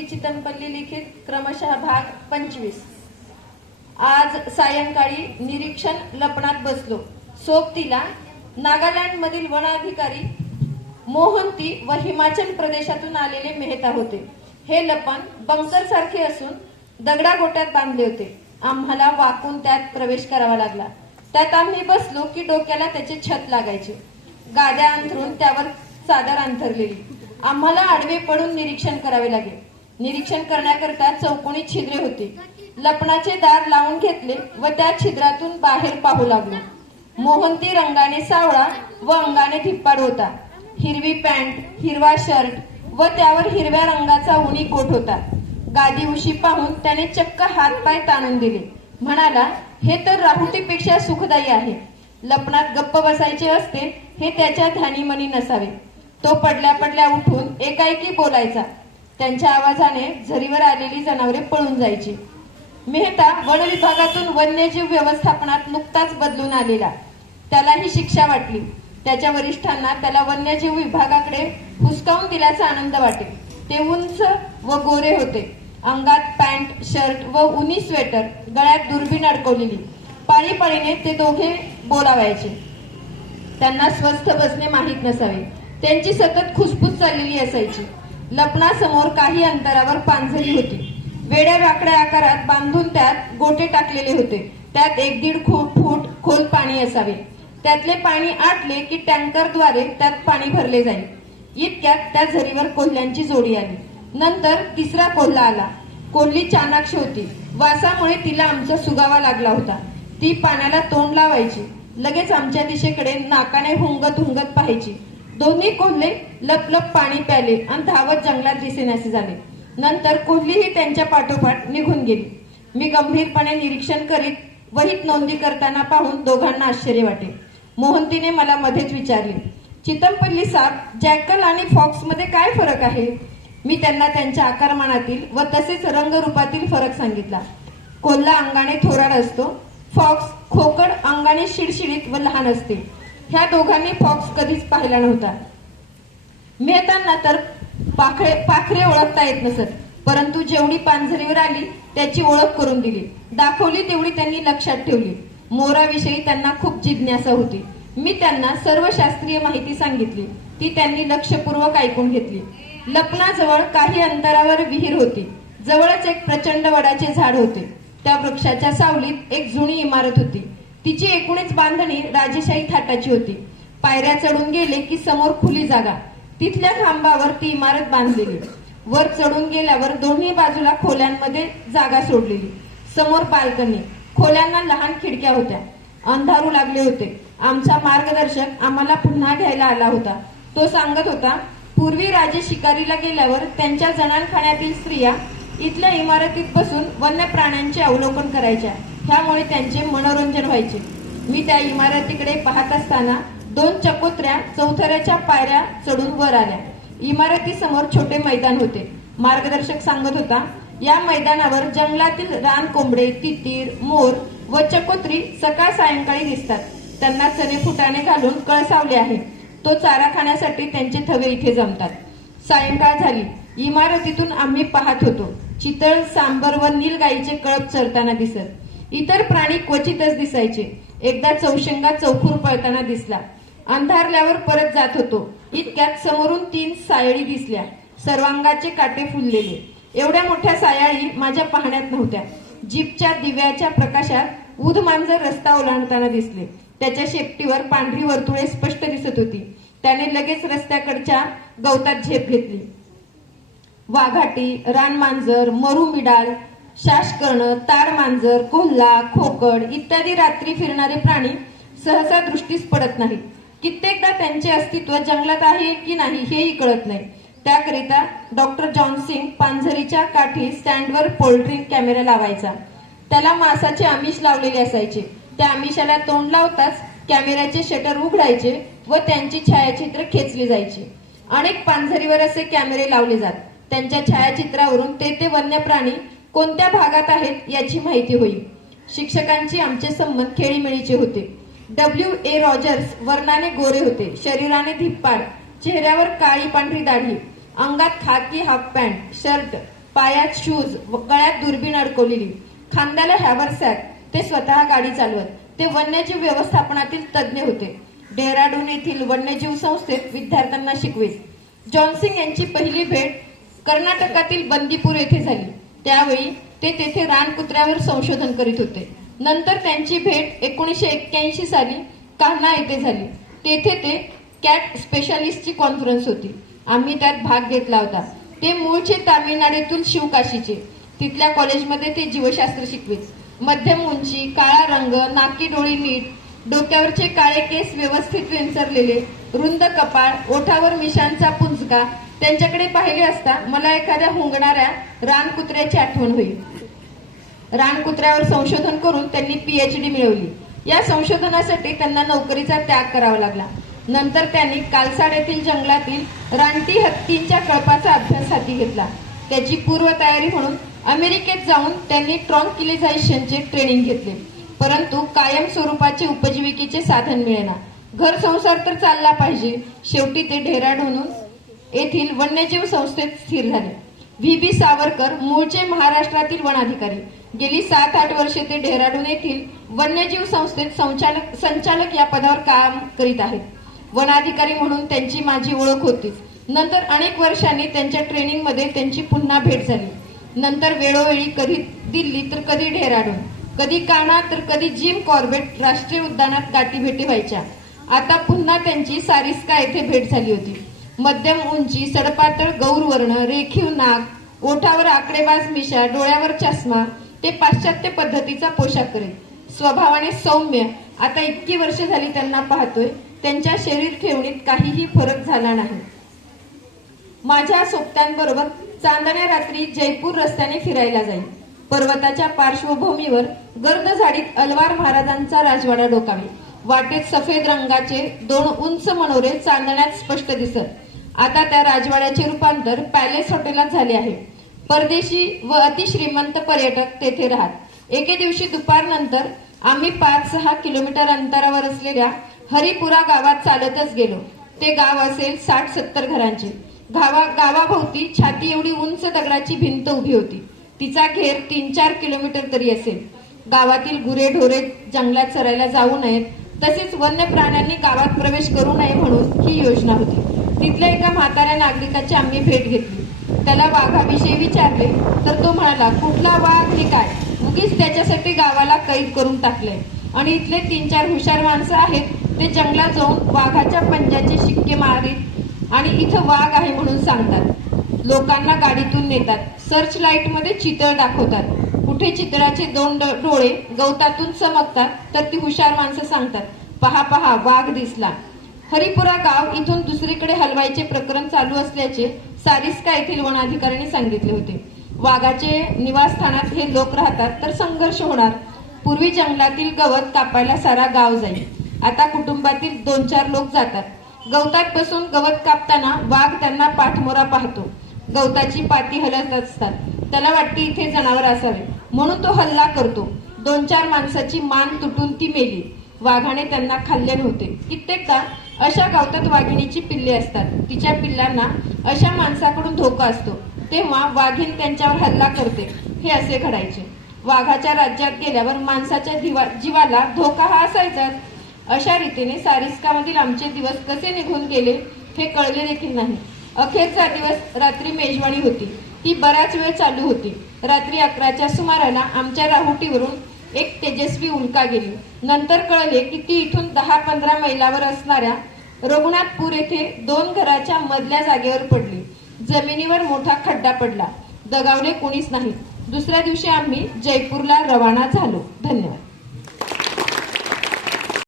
श्रुती चितमपल्ली लिखित क्रमशः भाग 25। आज सायंकाळी निरीक्षण लपणात बसलो। सोबतीला नागालँड मधील वन अधिकारी मोहंती व हिमाचल प्रदेशातून आलेले मेहता होते। हे लपण बंकर सारखे असून दगडागोट्यात बांधले होते। आम्हाला वाकून त्यात प्रवेश करावा लागला। त्यात आम्ही बसलो की डोक्याला त्याचे छत लागायचे। गाद्या अंथरून त्यावर चादर अंथरलेली। आम्हाला आडवे पडून निरीक्षण करावे लागे। निरीक्षण करण्याकरता चौकोनी छिद्रे होती। लपणाचे दार लावून घेतले व त्या छिद्रातून बाहेर पाहू लागलो। मोहंती रंगाने सावळा व अंगाने धिप्पाड होता। हिरवी पॅन्ट, हिरवा शर्ट व त्यावर हिरव्या रंगाचा उनी कोट होता। गादी उशी पाहून त्याने चक्क हातपाय ताणून दिले। म्हणाला, हे तर राहुटीपेक्षा सुखदायी आहे। लपणात गप्प बसायचे असते हे त्याच्या ध्यानीमनी नसावे। तो पडल्या पडल्या उठून एकाएकी बोलायचा। त्यांच्या आवाजाने झरीवर आलेली जनावरे पळून जायची। मेहता वन विभागातून वन्यजीव व्यवस्थापनात नुकताच बदलून आलेला। त्याला ही शिक्षा वाटली। त्याच्या वरिष्ठांना त्याला वन्यजीव विभागाकडे हुसकावून दिल्याचा आनंद वाटे। ते उंच व गोरे होते। अंगात पॅन्ट, शर्ट व उनी स्वेटर, गळ्यात दुर्बीण अडकवलेली। पाळीपाळीने ते दोघे बोलावायचे। त्यांना स्वस्थ बसणे माहीत नसावे। त्यांची सतत खुसफुस चाललेली असायची। लपणासमोर काही अंतरावर पांझरी होती। वेड्या वाकड्या आकारात बांधून त्यात गोटे टाकलेले होते। त्यात 1-1.5 फूट खोल पाणी असावे। त्यातले पाणी आटले की टँकरद्वारे त्यात पाणी भरले जाईल। इतक्यात त्या झरीवर कोल्ह्यांची जोडी आली। नंतर तिसरा कोल्हा आला। कोल्ही चाणाक्ष होती। वासामुळे तिला आमचा सुगावा लागला होता। ती पाण्याला तोंड लावायची, लगेच आमच्या दिशेकडे नाकाने हुंगत हुंगत पाहायची। दोन्ही कोल्हे लपलप पाणी प्याले आणि धावत जंगलात दिसेनासे झाले। नंतर कोल्हीही त्यांच्या पाठोपाठ निघून गेली। मी गंभीरपणे निरीक्षण करीत वहीत नोंदी करताना पाहून दोघांना आश्चर्य वाटे। मोहंतीने मला मध्येच विचारले, चितमपल्ली साहेब, जॅकल आणि फॉक्स मध्ये काय फरक आहे? मी त्यांना त्यांच्या आकारमानातील व तसेच रंगरूपातील फरक सांगितला। कोल्हा अंगाने थोराड असतो। फॉक्स खोकड, अंगाने शिडशिडीत व लहान असते। ह्या दोघांनी फॉक्स कधीच पाहिला नव्हता। मेहतांना तर पाखरे ओळखता येत नसत, परंतु जेवढी पांझरीवर आली त्याची ओळख करून दिली। दाखवली तेवढी त्यांनी लक्षात ठेवली। मोराविषयी त्यांना खूप जिज्ञासा होती। मी त्यांना सर्व शास्त्रीय माहिती सांगितली। ती त्यांनी लक्षपूर्वक ऐकून घेतली। लपणाजवळ काही अंतरावर विहीर होती। जवळच एक प्रचंड वडाचे झाड होते। त्या वृक्षाच्या सावलीत एक जुनी इमारत होती। तिची एकूणच बांधणी राजेशाही थाटाची होती। पायऱ्या चढून गेले की समोर खुली जागा, तिथल्या खांबावर ती इमारत बांधलेली। वर चढून गेल्यावर दोन्ही बाजूला खोल्यांमध्ये जागा सोडलेली। समोर बाल्कनी, खोल्यांना लहान खिडक्या होत्या। अंधारू लागले होते। आमचा मार्गदर्शक आम्हाला पुन्हा घ्यायला आला होता। तो सांगत होता, पूर्वी राजे शिकारीला गेल्यावर त्यांच्या जणानखाण्यातील स्त्रिया इथल्या इमारतीत बसून वन्य प्राण्यांचे अवलोकन करायच्या। त्यामुळे त्यांचे मनोरंजन व्हायचे। मी त्या इमारतीकडे पाहत असताना 2 चकोत्र्या चौथऱ्याच्या पायऱ्या चढून वर आल्या। इमारतीसमोर छोटे मैदान होते। मार्गदर्शक सांगत होता, या मैदानावर जंगलातील रान कोंबडे, तितीर, मोर व चकोत्री सकाळ सायंकाळी दिसतात। त्यांना चणे फुटाणे घालून कळसावले आहे। तो चारा खाण्यासाठी त्यांचे थवे इथे जमतात। सायंकाळ झाली। इमारतीतून आम्ही पाहत होतो। चितळ, सांबर व नीलगाईचे कळप चरताना दिसत। इतर प्राणी क्वचितच दिसायचे। एकदा चौशंगा चौखूर पळताना दिसला। अंधारल्यावर परत जात होतो। इतक्यात समोरून 3 सायळी दिसल्या, सर्वांगाचे काटे फुललेले। एवढ्या मोठ्या सायाळी माझ्या पाहण्यात नव्हत्या। जीपच्या दिव्याच्या प्रकाशात उध मांजर रस्ता ओलांडताना दिसले। त्याच्या शेपटीवर पांढरी वर्तुळे स्पष्ट दिसत होती। त्याने लगेच रस्त्याकडच्या गवतात झेप घेतली। वाघाटी, रानमांजर, मरुमिडाल, शासकर्ण, ताड मांजर, कोल्हा, खोकड इत्यादी रात्री फिरणारे प्राणी सहसा दृष्टीस पडत नाहीत। कित्येकदा त्यांचे अस्तित्व जंगलात आहे की नाही हेही कळत नाही। त्याकरिता डॉक्टर जॉनसिंग पांझरीच्या काठी स्टँडवर पोल्ट्री कॅमेरा लावायचा। त्याला मांसाचे आमिष लावलेले असायचे। त्या आमिषाला तोंड लावताच कॅमेऱ्याचे शटर उघडायचे व त्यांची छायाचित्र खेचली जायची। अनेक पांझरीवर असे कॅमेरे लावले जात। त्यांच्या छायाचित्रावरून ते वन्य प्राणी कोणत्या भागात आहेत याची माहिती होईल। शिक्षकांची आमचे संबंध खेळीमेळीचे होते। W.A. रॉजर्स वर्णाने गोरे होते, शरीराने धिप्पाड, चेहऱ्यावर काळी पांढरी दाढी, अंगात खाकी हाफ पॅन्ट, शर्ट पायात शूज, गळ्यात दुर्बीण अडकवलेली, खांद्याला हॅवर सॅक, ते स्वतः गाडी चालवत. ते वन्यजीव व्यवस्थापनातील तज्ज्ञ होते. डेहराडून येथील वन्यजीव संस्थेत विद्यार्थ्यांना शिकवीत. जॉनसिंग यांची पहिली भेट कर्नाटकातील बंदीपूर येथे झाली. त्यावेळी ते तेथे रानकुत्र्यावर संशोधन करीत होते. नंतर त्यांची भेट 1981 साली कान्हा येथे झाली. तेथे ते कॅट स्पेशालिस्टची कॉन्फरन्स होती. आम्ही त्यात भाग घेतला होता. ते मूळचे तामिळनाडूतील शिवकाशीचे. तिथल्या कॉलेजमध्ये ते जीवशास्त्र शिकवीत. मध्यम उंची, काळा रंग, नाकी डोळी नीट, डोक्यावरचे काळे केस व्यवस्थित विंचरलेले, रुंद कपाळ, ओठावर मिशांचा पुंजका. त्यांच्याकडे पाहिले असता मला एखाद्या हुंगणाऱ्या रानकुत्र्याची आठवण होईल. रानकुत्र्यावर संशोधन करून त्यांनी PhD मिळवली. या संशोधनासाठी त्यांना नोकरीचा त्याग करावा लागला. नंतर त्यांनी कालसाड येथील जंगलातील रानटी हत्तींच्या कळपाचा अभ्यास हाती घेतला. त्याची पूर्वतयारी म्हणून अमेरिकेत जाऊन त्यांनी ट्रॉन्किलायझेशनचे ट्रेनिंग घेतले. परंतु कायम स्वरूपाचे उपजीविकेचे साधन मिळेना. घर संसार तर चालला पाहिजे. शेवटी ते डेहराडून येथील वन्यजीव संस्थेत स्थिर झाले. VB सावरकर मूळचे महाराष्ट्रातील वनाधिकारी. गेली 7-8 वर्षे ते डेहराडून येथील वन्यजीव संस्थेत संचालक या पदावर काम करीत आहेत. वनाधिकारी म्हणून त्यांची माझी ओळख होतीच. नंतर अनेक वर्षांनी त्यांच्या ट्रेनिंगमध्ये त्यांची पुन्हा भेट झाली. नंतर वेळोवेळी कधी दिल्ली तर कधी डेहराडून, कधी कान्हा तर कधी जिम कॉर्बेट राष्ट्रीय उद्यानात गाठीभेटी व्हायच्या. आता पुन्हा त्यांची सारिस्का येथे भेट झाली होती. मध्यम उंची, सडपातळ गौरवर्ण, रेखीव नाक, ओठावर आकडेबाज मिशा, डोळ्यावर चष्मा. ते पाश्चात्य पद्धतीचा पोशाख करीत. स्वभावाने सौम्य. आता इतकी वर्ष झाली त्यांना पाहतोय. त्यांच्या शरीर ठेवणीत काहीही फरक झाला नाही. माझ्या सोबत्यांबरोबर चांदण्या रात्री जयपूर रस्त्याने फिरायला जाईल. पर्वताच्या पार्श्वभूमीवर गर्द झाडीत अलवार महाराजांचा राजवाडा डोकावे. वाटेत सफेद रंगाचे 2 उंच मनोरे चांदण्यात स्पष्ट दिसत. आता त्या राजवाड्याचे रूपांतर पॅलेस हॉटेलात झाले आहे. परदेशी व अतिश्रीमंत पर्यटक तेथे राहत. एके दिवशी दुपारनंतर आम्ही 5-6 किलोमीटर अंतरावर असलेल्या हरिपुरा गावात चालतच गेलो. ते गाव असेल 60-70 घरांचे. गावाभोवती छाती एवढी उंच दगडाची भिंत उभी होती. तिचा घेर 3-4 किलोमीटर तरी असेल. गावातील गुरेढोरे जंगलात चरायला जाऊ नयेत, तसेच वन्य प्राण्यांनी गावात प्रवेश करू नये म्हणून ही योजना होती. तिथल्या एका म्हाताऱ्या नागरिकाची आम्ही भेट घेतली. त्याला वाघाविषयी विचारले तर तो म्हणाला, कुठला वाघ हे काय, उगीच त्याच्यासाठी गावाला कैद करून टाकले. आणि इथले 3-4 हुशार माणसं आहेत, ते जंगलात जाऊन वाघाच्या पंजाचे शिक्के मारीत आणि इथं वाघ आहे म्हणून सांगतात. लोकांना गाडीतून नेतात. सर्च लाईट मध्ये चितळ दाखवतात. कुठे चितळाचे 2 डोळे गवतातून चमकतात तर ती हुशार माणसं सांगतात, पहा पहा वाघ दिसला. हरिपुरा गाव इथून दुसरीकडे हलवायचे प्रकरण चालू असल्याचे सारिस्का येथील वनाधिकाऱ्यांनी सांगितले होते. वाघाचे निवासस्थानात हे लोक राहतात तर संघर्ष होणार. पूर्वी जंगलातील गवत कापायला सारा गाव जाईल. आता कुटुंबातील 2-4 लोक जातात. गवतात बसून गवत कापताना वाघ त्यांना पाठमोरा पाहतो. गवताची पाती हलत असतात. त्याला वाटते इथे जनावर असावे म्हणून तो हल्ला करतो. 2-4 माणसाची मान तुटून ती मेली. वाघाने त्यांना खाल्ले नव्हते. कित्येकदा अशा गवतात वाघिणीची पिल्ले असतात. तिच्या पिल्लांना अशा माणसाकडून धोका असतो. तेव्हा वाघीण त्यांच्यावर हल्ला करते. हे असे घडायचे. वाघाच्या राज्यात गेल्यावर माणसाच्या जीवाला धोका हा असायचाच. अशा रीतीने सारिस्कामधील आमचे दिवस कसे निघून गेले हे कळले देखील नाही. अखेरचा दिवस रात्री मेजवानी होती. ती बराच वेळ चालू होती. रात्री 11च्या सुमाराला आमच्या राहुटीवरून एक तेजस्वी उल्का गेली. नंतर कळले की ती इथून 10-15 मैलावर असणाऱ्या रघुनाथपूर येथे 2 घराच्या मधल्या जागेवर पडली. जमिनीवर मोठा खड्डा पडला. दगावले कोणीच नाही. दुसऱ्या दिवशी आम्ही जयपूरला रवाना झालो. धन्यवाद.